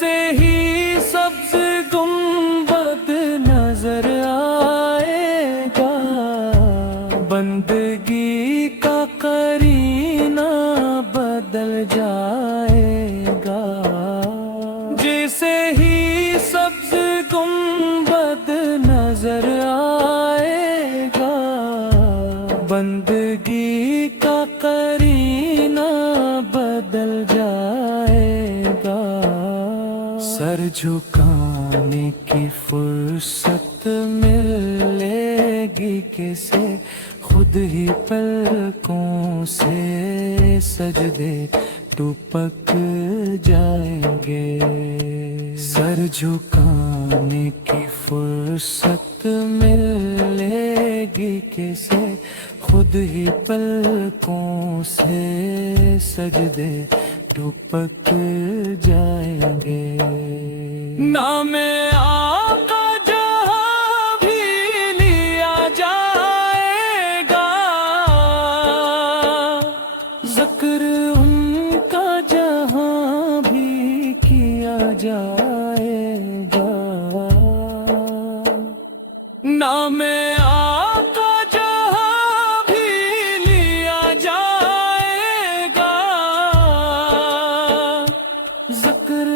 جیسے ہی سبز گنبد نظر آئے گا، بندگی کا قرینہ بدل جائے گا۔ جیسے ہی سبز گنبد نظر آئے گا، بندگی کا قرینہ بدل جائے گا۔ سر جھکانے کی فرصت ملے گی کسے، خود ہی پلکوں سے سجدے ٹپک جائیں گے۔ سر جھکانے کی فرصت ملے گی کسے، خود ہی پلکوں سے سجدے ٹپک جائیں گے۔ نام آقا جہاں بھی لیا جائے گا، ذکر ان کا جہاں بھی کیا جائے گا۔ نام آقا جہاں بھی لیا جائے گا، ذکر